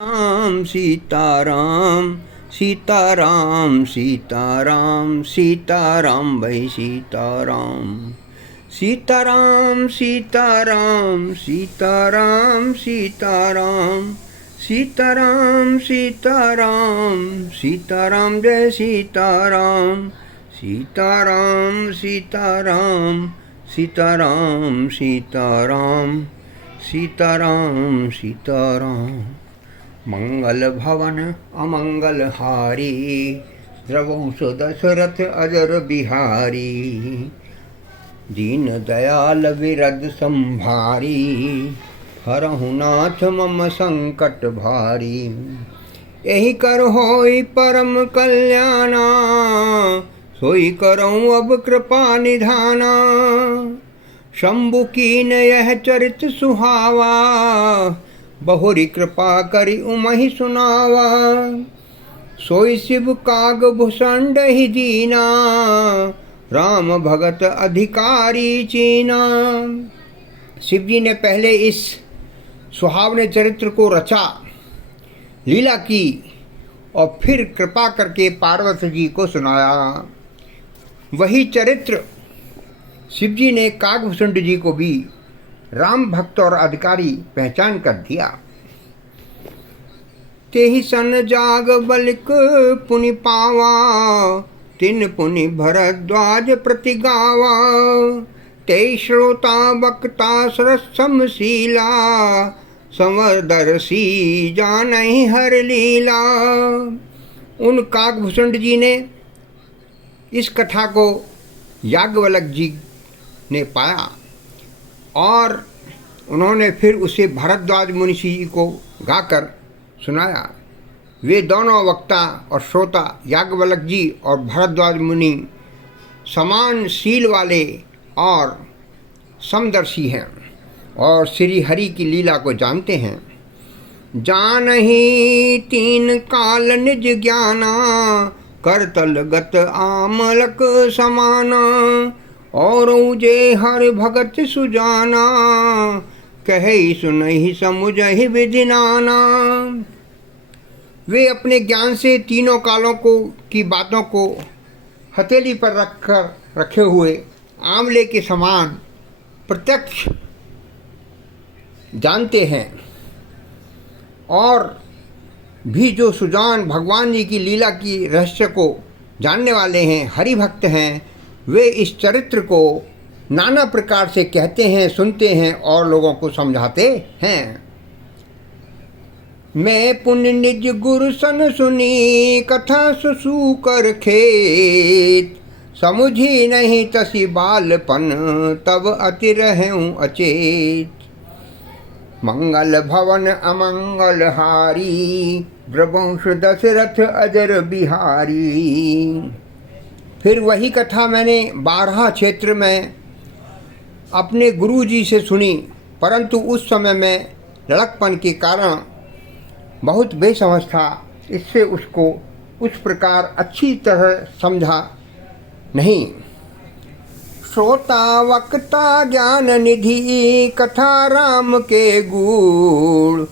राम सीताराम सीताराम सीताराम सीताराम भाई सीताराम सीताराम सीताराम सीताराम सीताराम सीताराम सीताराम सीताराम जय सीताराम सीताराम सीताराम सीताराम सीताराम सीताराम सीताराम। मंगल भवन अमंगल हारी द्रवंश दशरथ अजर बिहारी दीन दयाल विरद संभारी हरहु नाथ मम संकट भारी। यही कर होई परम कल्याणा सोई करऊँ अब कृपा निधाना। शंभु कीन यह चरित सुहावा बहुरी कृपा करी उमहि सुनावा। सोई शिव काग भूषण ही दीना राम भगत अधिकारी चीना। शिव जी ने पहले इस सुहावने चरित्र को रचा, लीला की और फिर कृपा करके पार्वती जी को सुनाया। वही चरित्र शिव जी ने कागभूषण जी को भी राम भक्त और अधिकारी पहचान कर दिया। तेहि सन जाग बलिक पुनि पावा तिन पुनि भरद्वाज प्रति गावा। तेहि श्रोता वक्ता सरसम शीला समदर्शी जानहि हर लीला। उन कागभूषण जी ने इस कथा को याज्ञवल्क्य जी ने पाया और उन्होंने फिर उसे भरद्वाज मुनि जी को गाकर सुनाया। वे दोनों वक्ता और श्रोता याज्ञवल्क्य जी और भरद्वाज मुनि समान शील वाले और समदर्शी हैं और श्री हरि की लीला को जानते हैं। जानहि तीन काल निज ज्ञाना करतल गत आमलक समाना। और जे हर भगत सुजाना कहे सुनहि समुझहि विधि नाना। वे अपने ज्ञान से तीनों कालों की बातों को हथेली पर रखे हुए आंवले के समान प्रत्यक्ष जानते हैं और भी जो सुजान भगवान जी की लीला की रहस्य को जानने वाले हैं, हरि भक्त हैं, वे इस चरित्र को नाना प्रकार से कहते हैं, सुनते हैं और लोगों को समझाते हैं। मैं पुण्य निज गुरु सन सुनी कथा सुसु कर खेत। समुझी नहीं तसी बालपन तब अति रहूं अचेत। मंगल भवन अमंगल हारी द्रवंश दशरथ अजर बिहारी। फिर वही कथा मैंने 12 क्षेत्र में अपने गुरु जी से सुनी, परंतु उस समय मैं लड़कपन के कारण बहुत बेसमझ था, इससे उसको उस प्रकार अच्छी तरह समझा नहीं। श्रोता वक्ता ज्ञान निधि कथा राम के गुण।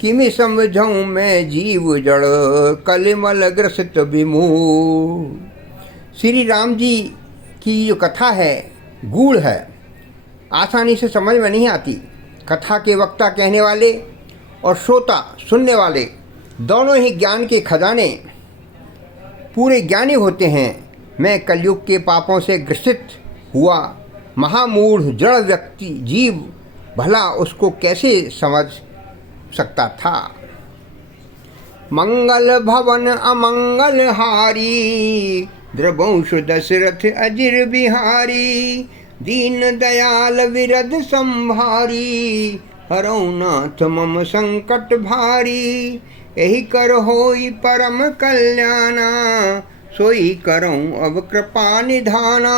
किमि समझऊँ मैं जीव जड़ कलिमल ग्रसित विमूढ़। श्री राम जी की जो कथा है गूढ़ है, आसानी से समझ में नहीं आती। कथा के वक्ता कहने वाले और श्रोता सुनने वाले दोनों ही ज्ञान के खजाने पूरे ज्ञानी होते हैं। मैं कलयुग के पापों से ग्रसित हुआ महामूढ़ जड़ व्यक्ति जीव भला उसको कैसे समझ सकता था। मंगल भवन अमंगल हारी द्रवंश दशरथ अजिर बिहारी। दीन दयाल विरद संभारी हरऊ नाथ मम संकट भारी। यही कर होई परम कल्याणा सोई करऊँ अब कृपा निधाना।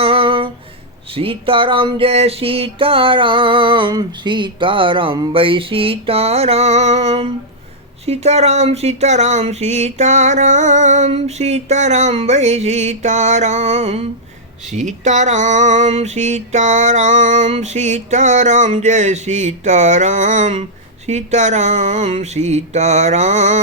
सीताराम जय सीताराम सीताराम भाई सीताराम सीताराम सीताराम सीताराम सीताराम भाई सीताराम सीताराम सीताराम सीताराम जय सीताराम सीताराम सीताराम।